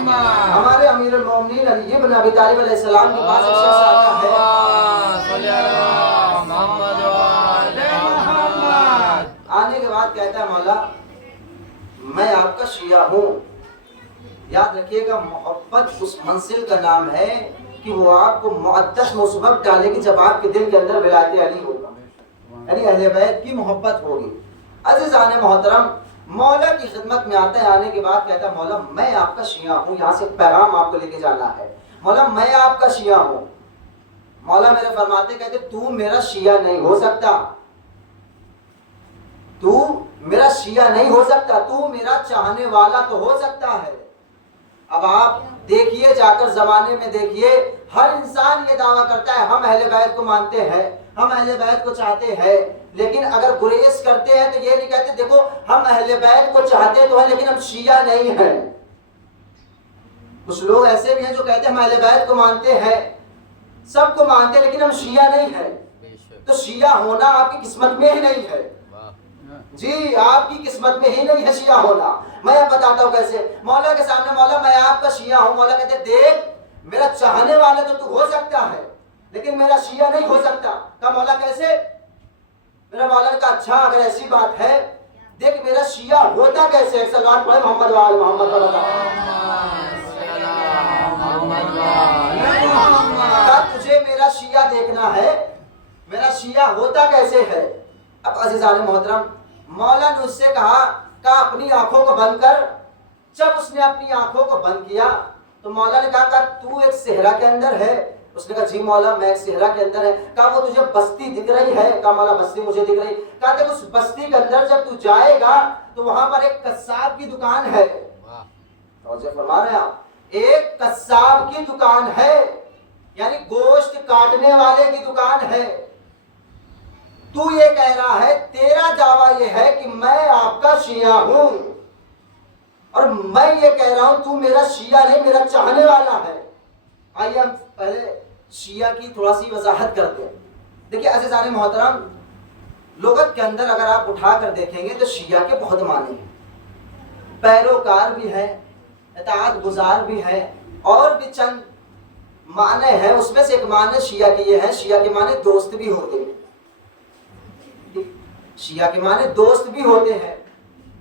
ہمارے امیر المومنین علی بن ابی طالب علیہ السلام کے پاس ایک شخص آتا ہے، آنے کے بعد کہتا ہے مولا میں آپ کا شیعہ ہوں۔ یاد رکھیے گا محبت اس منزل کا نام ہے کہ وہ آپ کو معدس مثبت ڈالے گی جب آپ کے دل کے اندر ولایت علی ہوگا، یعنی اہل بیت کی محبت ہوگی۔ عزیزان محترم، مولا کی خدمت میں آتا ہے، آنے کے بعد کہتا ہے مولا میں آپ کا شیعہ ہوں، یہاں سے پیغام آپ کو لے کے جانا ہے، مولا میں آپ کا شیعہ ہوں۔ مولا میرے فرماتے کہتے تو میرا شیعہ نہیں ہو سکتا، تو میرا شیعہ نہیں ہو سکتا، تو میرا چاہنے والا تو ہو سکتا ہے۔ اب آپ دیکھیے، جا کر زمانے میں دیکھیے، ہر انسان یہ دعویٰ کرتا ہے ہم اہل بیت کو مانتے ہیں، ہم اہل بیت کو چاہتے ہیں، لیکن اگر گریز کرتے ہیں تو یہ نہیں کہتے دیکھو ہم اہل بیت کو چاہتے تو ہیں لیکن ہم شیعہ نہیں ہیں۔ کچھ لوگ ایسے بھی ہیں جو کہتے ہیں ہم اہل بیت کو مانتے ہیں، سب کو مانتے ہیں لیکن ہم شیعہ نہیں ہیں۔ تو شیعہ ہونا آپ کی قسمت میں ہی نہیں ہے، جی آپ کی قسمت میں ہی نہیں ہے شیعہ ہونا۔ میں اب بتاتا ہوں کیسے۔ مولا کے سامنے مولا میں آپ کا شیعہ ہوں، مولا کہتے دیکھ میرا چاہنے والا تو ہو سکتا ہے لیکن میرا شیعہ نہیں ہو سکتا۔ کہا مولا کیسے؟ میرا مولا نے کہا اچھا اگر ایسی بات ہے دیکھ میرا شیعہ ہوتا کیسے؟ ایک سلوات پڑھے محمد وآل محمد پڑھا۔ کہا تجھے میرا شیعہ دیکھنا ہے، میرا شیعہ ہوتا کیسے ہے؟ اب عزیزان محترم مولا نے اس سے کہا کہ اپنی آنکھوں کو بند کر۔ جب اس نے اپنی آنکھوں کو بند کیا تو مولا نے کہا کہ تو ایک صحرا کے اندر ہے؟ اس نے کہا جی مولا میں ایک صحرا کے اندر ہے۔ کہا وہ تجھے بستی دکھ رہی ہے؟ کہا مولا بستی مجھے دکھ رہی۔ کہا کہ اس بستی کے اندر جب تو جائے گا تو وہاں پر ایک قصاب کی دکان ہے۔ توجہ فرما رہے ہیں آپ، ایک قصاب کی دکان ہے، یعنی گوشت کاٹنے والے کی دکان ہے۔ تو یہ کہہ رہا ہے، تیرا دعویٰ یہ ہے کہ میں آپ کا شیعہ ہوں اور میں یہ کہہ رہا ہوں تو میرا شیعہ نہیں میرا چاہنے والا ہے۔ آئیے ہم پہلے شیعہ کی تھوڑا سی وضاحت کرتے ہیں۔ دیکھیے عزیزان محترم، لغت کے اندر اگر آپ اٹھا کر دیکھیں گے تو شیعہ کے بہت معنی ہیں، پیروکار بھی ہے، اطاعت گزار بھی ہے، اور بھی چند معنی ہیں۔ اس میں سے ایک معنی شیعہ کے یہ ہے، شیعہ کے معنی دوست بھی ہوتے ہیں، شیعہ کے معنی دوست بھی ہوتے ہیں۔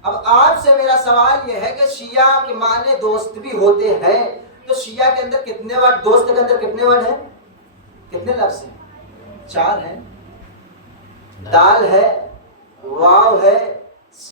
اب آپ سے میرا سوال یہ ہے کہ شیعہ کے معنی دوست بھی ہوتے ہیں تو شیعہ کے اندر کتنے ورڈ، دوست کے اندر کتنے ورڈ ہیں، کتنے لفظ ہیں؟ 4 ہیں، دال ہے، واو ہے،